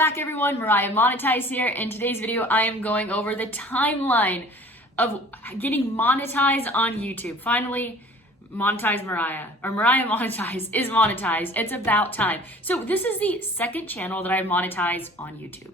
back everyone, Mariah Monetize here. In today's video, I am going over the timeline of getting monetized on YouTube. Finally, monetize Mariah, or Mariah Monetize is monetized. It's about time. So this is the second channel that I monetized on YouTube.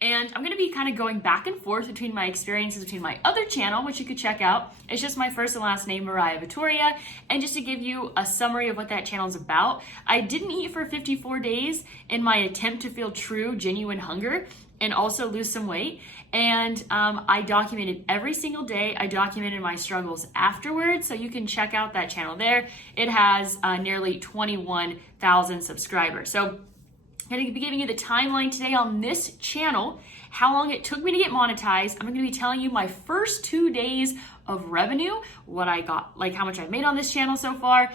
And I'm gonna be kind of going back and forth between my experiences between my other channel, which you could check out. It's just my first and last name, Mariah Victoria. And just to give you a summary of what that channel is about, I didn't eat for 54 days in my attempt to feel true, genuine hunger and also lose some weight. And I documented every single day. I documented my struggles afterwards. So you can check out that channel there. It has nearly 21,000 subscribers. So I'm going to be giving you the timeline today on this channel, how long it took me to get monetized. I'm going to be telling you my first 2 days of revenue, what I got, like how much I've made on this channel so far,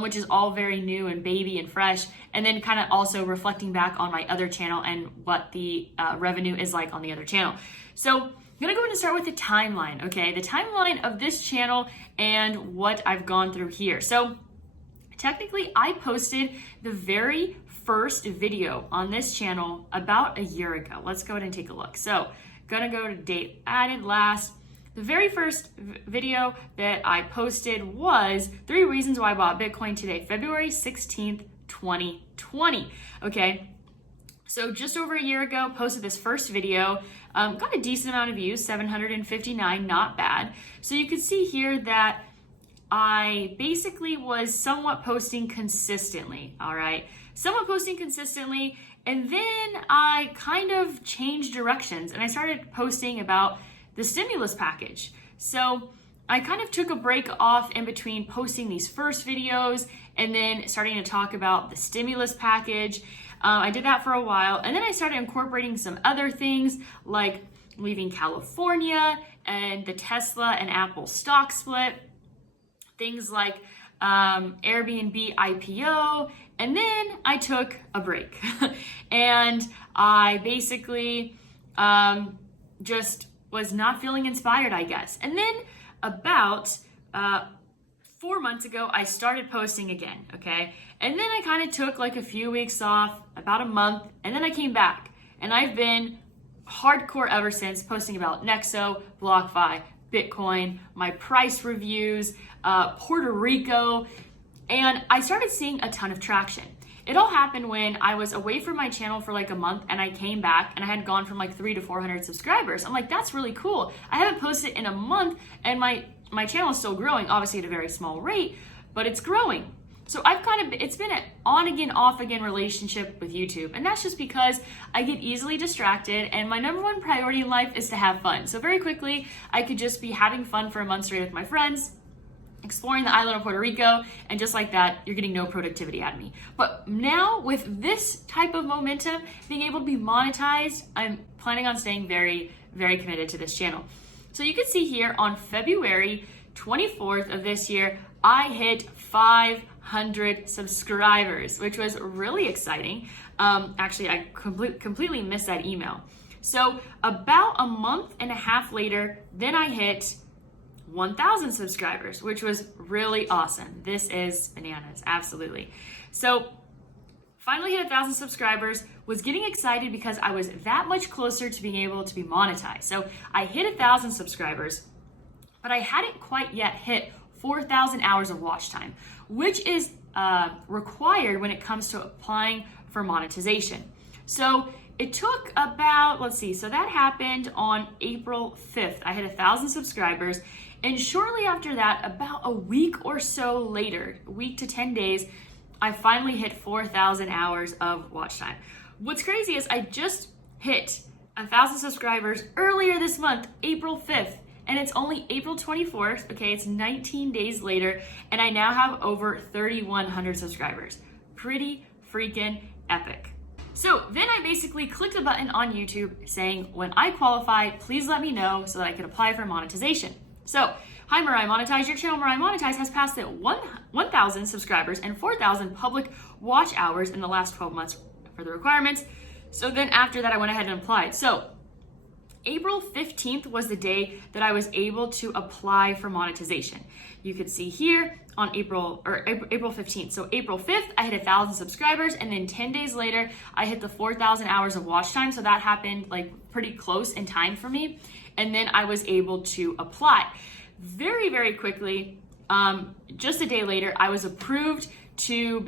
which is all very new and baby and fresh, and then kind of also reflecting back on my other channel and what the revenue is like on the other channel. So I'm gonna go ahead and start with the timeline, okay? The timeline of this channel and what I've gone through here. So technically, I posted the very first video on this channel about a year ago. Let's go ahead and take a look. So gonna go to date added last. The very first video that I posted was 3 reasons why I bought Bitcoin today, February 16th, 2020. Okay, so just over a year ago, posted this first video, got a decent amount of views, 759, not bad. So you can see here that I basically was somewhat posting consistently, all right? Somewhat posting consistently, and then I kind of changed directions and I started posting about the stimulus package. So I kind of took a break off in between posting these first videos and then starting to talk about the stimulus package. I did that for a while, and then I started incorporating some other things like leaving California and the Tesla and Apple stock split, things like Airbnb IPO, and then I took a break. And I basically just was not feeling inspired, I guess. And then about 4 months ago, I started posting again, okay? And then I kind of took like a few weeks off, about a month, and then I came back. And I've been hardcore ever since, posting about Nexo, BlockFi, Bitcoin, my price reviews, Puerto Rico, and I started seeing a ton of traction. It all happened when I was away from my channel for like a month and I came back and I had gone from like 300 to 400 subscribers. I'm like, that's really cool. I haven't posted in a month and my channel is still growing, obviously at a very small rate, but it's growing. So it's been an on again, off again relationship with YouTube. And that's just because I get easily distracted and my number one priority in life is to have fun. So very quickly, I could just be having fun for a month straight with my friends, exploring the island of Puerto Rico, and just like that, you're getting no productivity out of me. But now with this type of momentum, being able to be monetized, I'm planning on staying very, very committed to this channel. So you can see here on February 24th of this year, I hit 500 subscribers, which was really exciting. Actually, I completely missed that email. So about a month and a half later, then I hit 1,000 subscribers, which was really awesome. This is bananas, absolutely. So finally hit 1,000 subscribers, was getting excited because I was that much closer to being able to be monetized. So I hit 1,000 subscribers, but I hadn't quite yet hit 4,000 hours of watch time, which is required when it comes to applying for monetization. So it took about, let's see, so that happened on April 5th. I hit 1,000 subscribers. And shortly after that, about a week or so later, a week to 10 days, I finally hit 4,000 hours of watch time. What's crazy is I just hit 1,000 subscribers earlier this month, April 5th, and it's only April 24th, okay, it's 19 days later, and I now have over 3,100 subscribers. Pretty freaking epic. So then I basically clicked a button on YouTube saying, when I qualify, please let me know so that I can apply for monetization. So, hi Mariah Monetize, your channel Mariah Monetize has passed at 1,000 subscribers and 4,000 public watch hours in the last 12 months for the requirements. So then after that, I went ahead and applied. So April 15th was the day that I was able to apply for monetization. You could see here on April 15th. So April 5th, I hit 1,000 subscribers, and then 10 days later, I hit the 4,000 hours of watch time. So that happened like pretty close in time for me. And then I was able to apply very, very quickly. Just a day later, I was approved to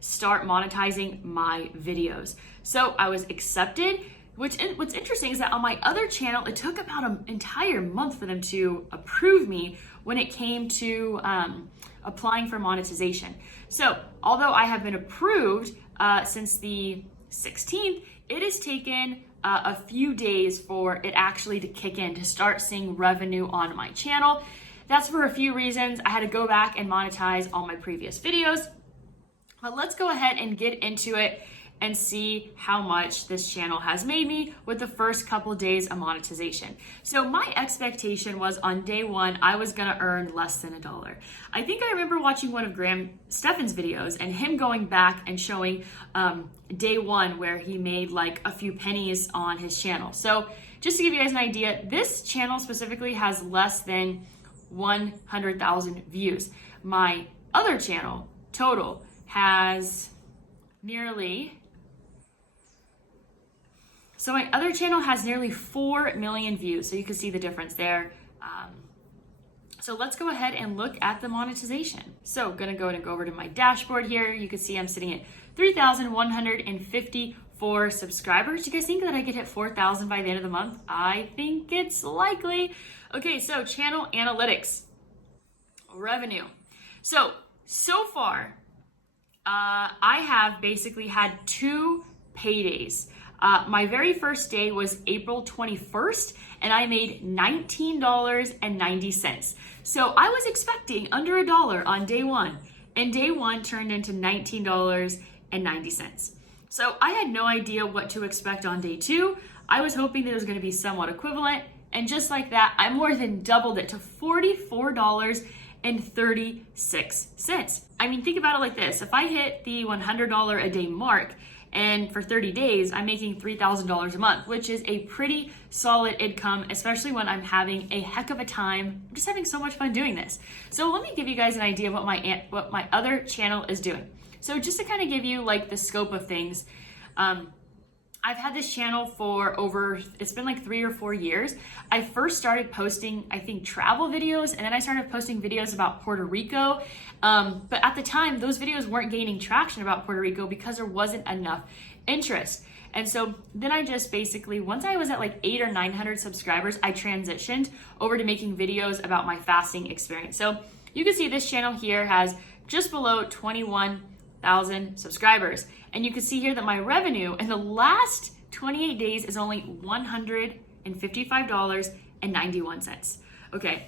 start monetizing my videos. So I was accepted. What's interesting is that on my other channel, it took about an entire month for them to approve me when it came to applying for monetization. So although I have been approved since the 16th, it has taken a few days for it actually to kick in, to start seeing revenue on my channel. That's for a few reasons. I had to go back and monetize all my previous videos. But let's go ahead and get into it and see how much this channel has made me with the first couple days of monetization. So my expectation was on day one, I was gonna earn less than $1. I think I remember watching one of Graham Stephan's videos and him going back and showing day one where he made like a few pennies on his channel. So just to give you guys an idea, this channel specifically has less than 100,000 views. My other channel total has nearly 4 million views. So you can see the difference there. So let's go ahead and look at the monetization. So gonna go ahead and go over to my dashboard here. You can see I'm sitting at 3,154 subscribers. Do you guys think that I could hit 4,000 by the end of the month? I think it's likely. Okay, so channel analytics, revenue. So far, I have basically had 2 paydays. My very first day was April 21st, and I made $19.90. So I was expecting under $1 on day one, and day one turned into $19.90. So I had no idea what to expect on day 2. I was hoping that it was going to be somewhat equivalent, and just like that, I more than doubled it to $44.36. I mean, think about it like this. If I hit the $100 a day mark, and for 30 days, I'm making $3,000 a month, which is a pretty solid income, especially when I'm having a heck of a time. I'm just having so much fun doing this. So let me give you guys an idea of what my other channel is doing. So just to kind of give you like the scope of things, I've had this channel for it's been like 3 or 4 years. I first started posting, I think, travel videos, and then I started posting videos about Puerto Rico. But at the time, those videos weren't gaining traction about Puerto Rico because there wasn't enough interest. And so then I just basically, once I was at like 800 or 900 subscribers, I transitioned over to making videos about my fasting experience. So you can see this channel here has just below 21,000 subscribers. And you can see here that my revenue in the last 28 days is only $155.91. Okay,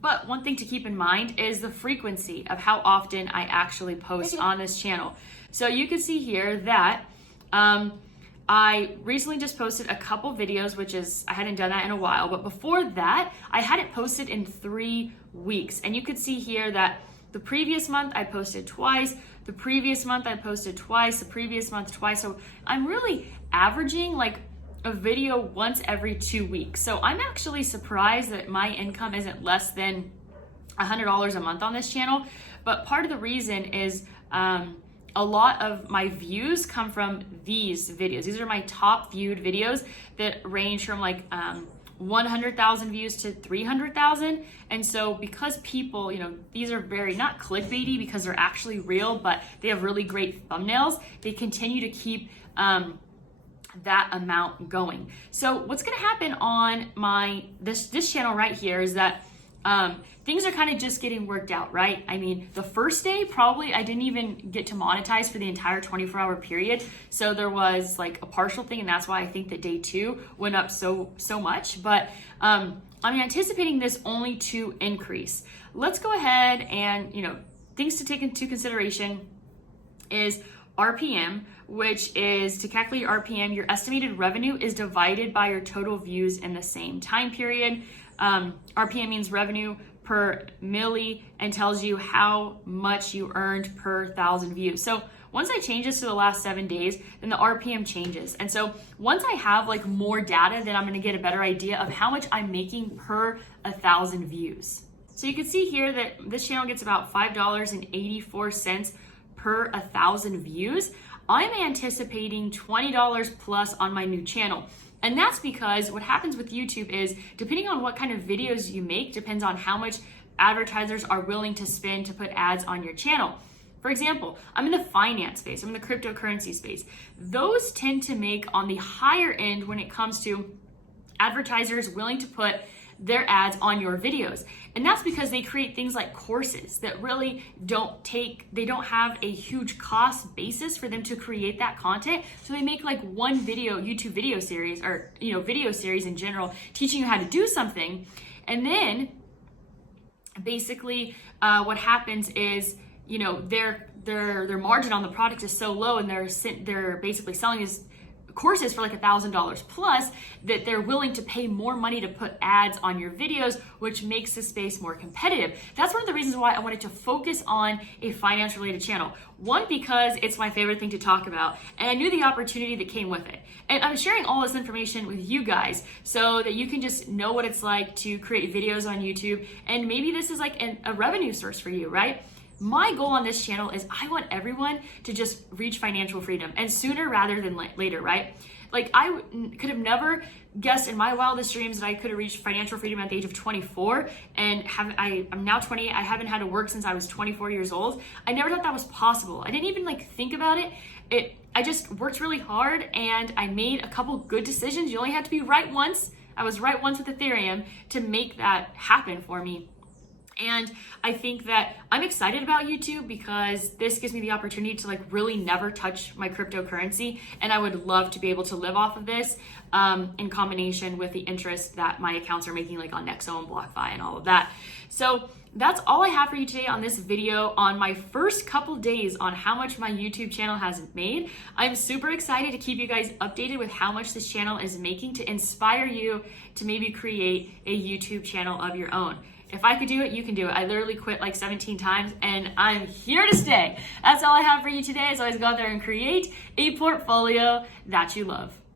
but one thing to keep in mind is the frequency of how often I actually post on this channel. So you can see here that I recently just posted a couple videos, which is, I hadn't done that in a while, but before that, I hadn't posted in 3 weeks. And you could see here that the previous month I posted twice, the previous month I posted twice, the previous month twice. So I'm really averaging like a video once every 2 weeks. So I'm actually surprised that my income isn't less than $100 a month on this channel. But part of the reason is a lot of my views come from these videos. These are my top viewed videos that range from like 100,000 views to 300,000. And so because people, these are very not clickbaity because they're actually real, but they have really great thumbnails, they continue to keep that amount going. So what's going to happen on this channel right here is that things are kind of just getting worked out, right? I mean, the first day, probably I didn't even get to monetize for the entire 24-hour period. So there was like a partial thing, and that's why I think that day 2 went up so much. But I'm anticipating this only to increase. Let's go ahead and, things to take into consideration is RPM, which is to calculate your RPM, your estimated revenue is divided by your total views in the same time period. RPM means revenue per milli and tells you how much you earned per 1,000 views. So Once I change this to the last 7 days, then the RPM changes. And so once I have like more data, then I'm gonna get a better idea of how much I'm making per 1,000 views. So you can see here that this channel gets about $5.84 per 1,000 views. I'm anticipating $20 plus on my new channel. And that's because what happens with YouTube is, depending on what kind of videos you make, depends on how much advertisers are willing to spend to put ads on your channel. For example, I'm in the finance space, I'm in the cryptocurrency space. Those tend to make on the higher end when it comes to advertisers willing to put their ads on your videos. And that's because they create things like courses that really they don't have a huge cost basis for them to create that content. So they make like one video, YouTube video series, or video series in general, teaching you how to do something. And then basically what happens is, their margin on the product is so low, and they're basically selling these courses for like $1,000 plus, that they're willing to pay more money to put ads on your videos, which makes the space more competitive. That's one of the reasons why I wanted to focus on a finance related channel. One, because it's my favorite thing to talk about, and I knew the opportunity that came with it. And I'm sharing all this information with you guys so that you can just know what it's like to create videos on YouTube, and maybe this is like a revenue source for you, right? My goal on this channel is I want everyone to just reach financial freedom, and sooner rather than later, right? Like I could have never guessed in my wildest dreams that I could have reached financial freedom at the age of 24, and I'm now 28. I haven't had to work since I was 24 years old. I never thought that was possible. I didn't even like think about it. I just worked really hard, and I made a couple good decisions. You only have to be right once. I was right once with Ethereum to make that happen for me. And I think that I'm excited about YouTube because this gives me the opportunity to like really never touch my cryptocurrency. And I would love to be able to live off of this in combination with the interest that my accounts are making, like on Nexo and BlockFi and all of that. So that's all I have for you today on this video on my first couple days on how much my YouTube channel has made. I'm super excited to keep you guys updated with how much this channel is making to inspire you to maybe create a YouTube channel of your own. If I could do it, you can do it. I literally quit like 17 times, and I'm here to stay. That's all I have for you today. As always, go out there and create a portfolio that you love.